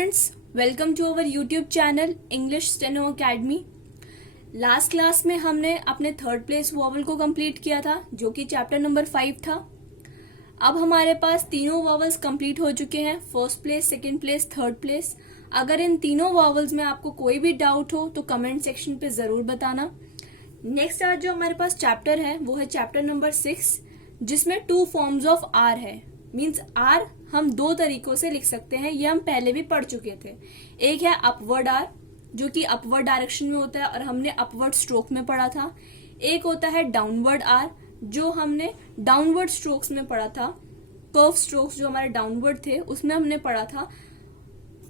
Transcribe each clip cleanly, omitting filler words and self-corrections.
Students, welcome to our YouTube channel English steno academy. Last class में हमने अपने third place vowel को complete किया था, जो कि चैप्टर नंबर 5 था। अब हमारे पास तीनों वॉवल्स कंप्लीट हो चुके हैं, first place, second place, third place. अगर इन तीनों वॉवल्स में आपको कोई भी डाउट हो तो कमेंट सेक्शन पे जरूर बताना। नेक्स्ट आज जो हमारे पास चैप्टर है वो है चैप्टर नंबर 6, जिसमें 2 फॉर्म्स ऑफ आर है। मीन्स आर हम 2 तरीकों से लिख सकते हैं, ये हम पहले भी पढ़ चुके थे। एक है अपवर्ड आर, जो कि अपवर्ड डायरेक्शन में होता है और हमने अपवर्ड स्ट्रोक में पढ़ा था। एक होता है डाउनवर्ड आर, जो हमने डाउनवर्ड स्ट्रोक्स में पढ़ा था। कर्व स्ट्रोक्स जो हमारे डाउनवर्ड थे उसमें हमने पढ़ा था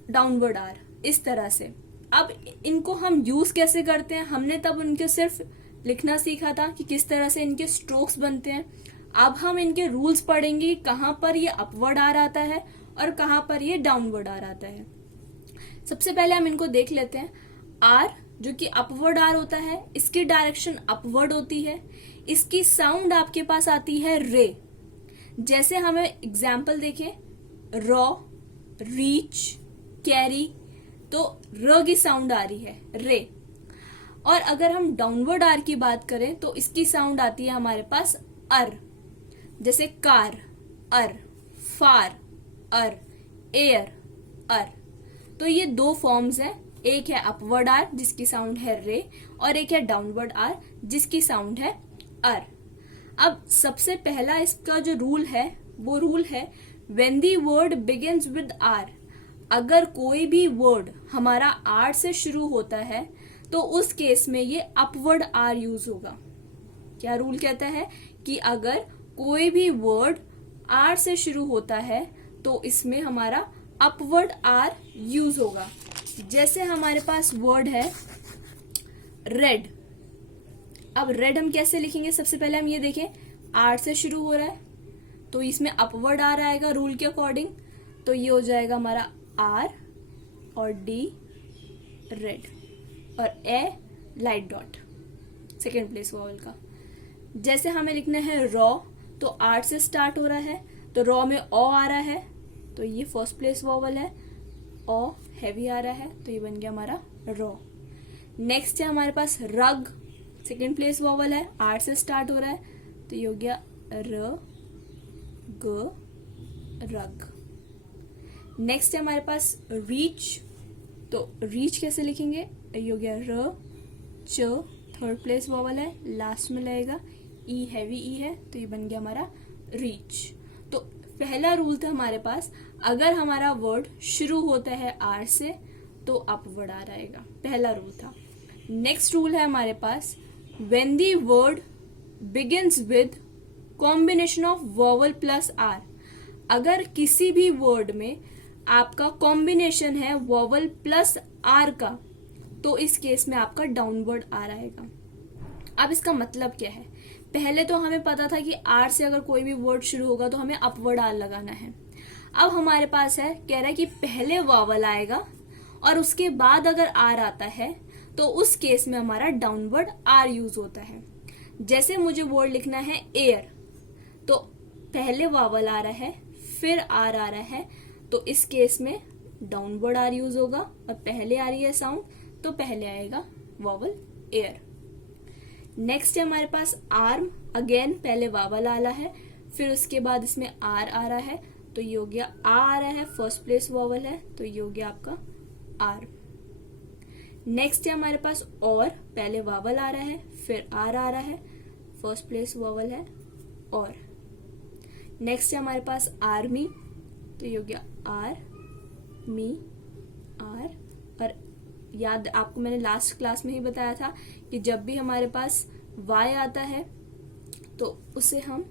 डाउनवर्ड आर, इस तरह से। अब इनको हम यूज कैसे करते हैं, हमने तब उनके सिर्फ लिखना सीखा था कि किस तरह से इनके स्ट्रोक्स बनते हैं। अब हम इनके रूल्स पढ़ेंगे, कहां पर ये अपवर्ड आर आता है और कहां पर ये डाउनवर्ड आर आता है। सबसे पहले हम इनको देख लेते हैं। आर जो कि अपवर्ड आर होता है, इसकी डायरेक्शन अपवर्ड होती है। इसकी साउंड आपके पास आती है रे। जैसे हमें एग्जाम्पल देखें, रॉ, रीच, कैरी, तो र की साउंड आ रही है रे। और अगर हम डाउनवर्ड आर की बात करें तो इसकी साउंड आती है हमारे पास अर। जैसे कार, अर, फार, अर, एयर, अर। तो ये 2 फॉर्म्स हैं, एक है अपवर्ड आर जिसकी साउंड है रे, और एक है डाउनवर्ड आर जिसकी साउंड है अर। अब सबसे पहला इसका जो रूल है वो रूल है when the word begins with R. अगर कोई भी वर्ड हमारा आर से शुरू होता है तो उस केस में ये अपवर्ड आर यूज होगा। क्या रूल कहता है कि अगर कोई भी वर्ड आर से शुरू होता है तो इसमें हमारा अपवर्ड आर यूज होगा। जैसे हमारे पास वर्ड है रेड। अब रेड हम कैसे लिखेंगे, सबसे पहले हम ये देखें, आर से शुरू हो रहा है तो इसमें अपवर्ड आर आएगा रूल के अकॉर्डिंग। तो ये हो जाएगा हमारा आर और डी रेड, और a light dot, second place vowel का। जैसे हमें लिखना है रॉ, तो आर से स्टार्ट हो रहा है तो रॉ में ओ आ रहा है, तो ये फर्स्ट प्लेस वॉवल है। ओ हैवी आ रहा है तो ये बन गया हमारा रॉ। नेक्स्ट है हमारे पास रग, सेकेंड प्लेस वॉवल है, आर से स्टार्ट हो रहा है तो ये हो गया र ग रग। नेक्स्ट है हमारे पास रीच, तो रीच कैसे लिखेंगे, ये हो गया र च, थर्ड प्लेस वॉवल है, लास्ट में लगेगा ई, हैवी ई है तो ये बन गया हमारा रीच। तो पहला रूल था हमारे पास, अगर हमारा वर्ड शुरू होता है आर से तो अपवर्ड आर आएगा, पहला रूल था। नेक्स्ट रूल है हमारे पास when the word begins with combination of vowel plus R. अगर किसी भी वर्ड में आपका कॉम्बिनेशन है वॉवल प्लस आर का तो इस केस में आपका डाउनवर्ड आर आएगा। अब इसका मतलब क्या है, पहले तो हमें पता था कि आर से अगर कोई भी वर्ड शुरू होगा तो हमें अपवर्ड आर लगाना है। अब हमारे पास है, कह रहा है कि पहले वॉवल आएगा और उसके बाद अगर आर आता है तो उस केस में हमारा डाउनवर्ड आर यूज होता है। जैसे मुझे वर्ड लिखना है एयर, तो पहले वॉवल आ रहा है फिर आर आ रहा है तो इस केस में डाउनवर्ड आर यूज होगा, और पहले आ रही है साउंड तो पहले आएगा वॉवल एयर। नेक्स्ट है हमारे पास आर्म, अगेन पहले वावल आ रहा है फिर उसके बाद इसमें आर आ रहा है तो ये हो गया आ रहा है, फर्स्ट प्लेस वॉवल है तो ये हो गया आपका आर्म। नेक्स्ट है हमारे पास और, पहले वावल आ रहा है फिर आर आ रहा है, फर्स्ट प्लेस वॉवल है और। नेक्स्ट है हमारे पास आर्मी, तो ये हो गया आर मी आर। और याद आपको मैंने लास्ट क्लास में ही बताया था कि जब भी हमारे पास वाई आता है तो उसे हम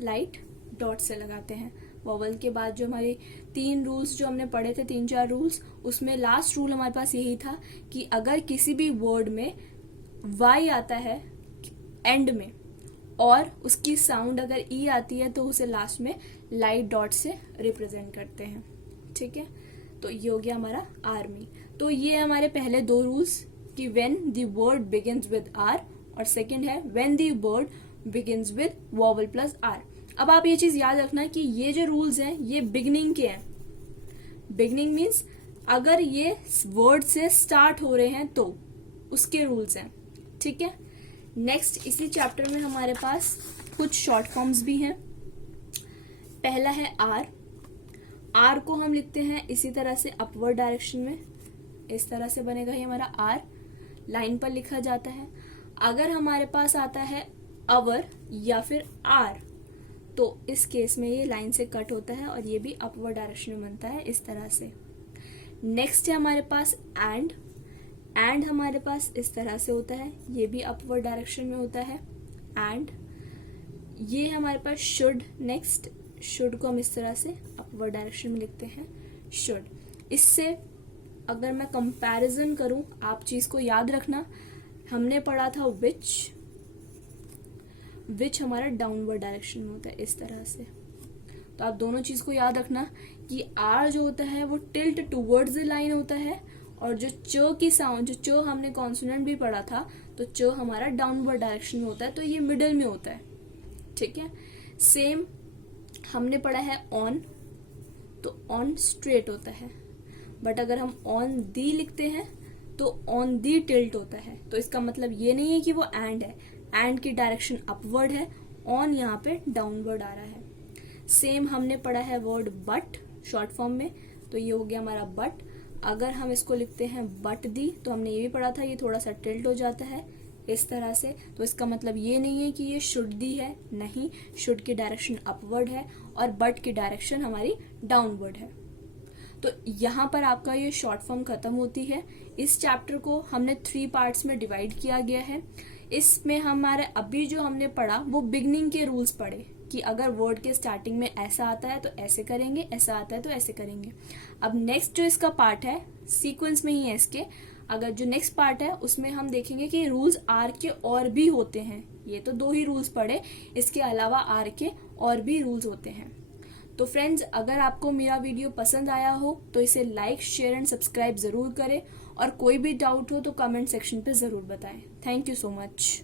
लाइट डॉट से लगाते हैं। वॉवल के बाद जो हमारे 3 रूल्स जो हमने पढ़े थे, 3-4 रूल्स, उसमें लास्ट रूल हमारे पास यही था कि अगर किसी भी वर्ड में वाई आता है एंड में और उसकी साउंड अगर ई आती है तो उसे लास्ट में लाइट डॉट से रिप्रेजेंट करते हैं। ठीक है, तो ये हो गया हमारा आर्मी। तो ये हमारे पहले 2 रूल्स कि when the word begins with R, और सेकंड है when the word begins with vowel plus R. अब आप ये चीज याद रखना कि ये जो रूल्स हैं ये बिगिनिंग के हैं। बिगनिंग मीन्स अगर ये वर्ड से स्टार्ट हो रहे हैं तो उसके रूल्स हैं, ठीक है। नेक्स्ट इसी चैप्टर में हमारे पास कुछ शॉर्ट फॉर्म्स भी हैं। पहला है आर। आर को हम लिखते हैं इसी तरह से अपवर्ड डायरेक्शन में, इस तरह से बनेगा ये हमारा आर, लाइन पर लिखा जाता है। अगर हमारे पास आता है अवर या फिर आर तो इस केस में ये लाइन से कट होता है और ये भी अपवर्ड डायरेक्शन में बनता है इस तरह से। नेक्स्ट है हमारे पास एंड। एंड हमारे पास इस तरह से होता है, ये भी अपवर्ड डायरेक्शन में होता है एंड। ये हमारे पास शुड। नेक्स्ट शुड को हम इस तरह से अपवर्ड डायरेक्शन में लिखते हैं शुड। इससे अगर मैं कंपैरिजन करूं, आप चीज को याद रखना, हमने पढ़ा था विच। विच हमारा डाउनवर्ड डायरेक्शन में होता है इस तरह से। तो आप दोनों चीज को याद रखना कि आर जो होता है वो टिल्ट टूवर्ड्स द लाइन होता है, और जो च की साउंड, जो च हमने कॉन्सोनेंट भी पढ़ा था, तो च हमारा डाउनवर्ड डायरेक्शन में होता है, तो ये मिडल में होता है, ठीक है। सेम हमने पढ़ा है ऑन, तो ऑन स्ट्रेट होता है, बट अगर हम ऑन दी लिखते हैं तो ऑन दी टिल्ट होता है। तो इसका मतलब ये नहीं है कि वो एंड है, एंड की डायरेक्शन अपवर्ड है, ऑन यहाँ पे डाउनवर्ड आ रहा है। सेम हमने पढ़ा है वर्ड बट शॉर्ट फॉर्म में, तो ये हो गया हमारा बट। अगर हम इसको लिखते हैं बट दी, तो हमने ये भी पढ़ा था, ये थोड़ा सा टिल्ट हो जाता है इस तरह से। तो इसका मतलब ये नहीं है कि ये शुड दी है, नहीं, शुड की डायरेक्शन अपवर्ड है और बट की डायरेक्शन हमारी डाउनवर्ड है। तो यहाँ पर आपका ये शॉर्ट फॉर्म खत्म होती है। इस चैप्टर को हमने 3 पार्ट्स में डिवाइड किया गया है। इसमें हमारे अभी जो हमने पढ़ा वो बिगनिंग के रूल्स पढ़े कि अगर वर्ड के स्टार्टिंग में ऐसा आता है तो ऐसे करेंगे, ऐसा आता है तो ऐसे करेंगे। अब नेक्स्ट जो इसका पार्ट है, सीक्वेंस में ही है इसके, अगर जो नेक्स्ट पार्ट है उसमें हम देखेंगे कि रूल्स आर के और भी होते हैं। ये तो 2 ही रूल्स पढ़े, इसके अलावा आर के और भी रूल्स होते हैं। तो फ्रेंड्स, अगर आपको मेरा वीडियो पसंद आया हो तो इसे लाइक, शेयर एंड सब्सक्राइब जरूर करें, और कोई भी डाउट हो तो कमेंट सेक्शन पे जरूर बताएं। Thank you so much.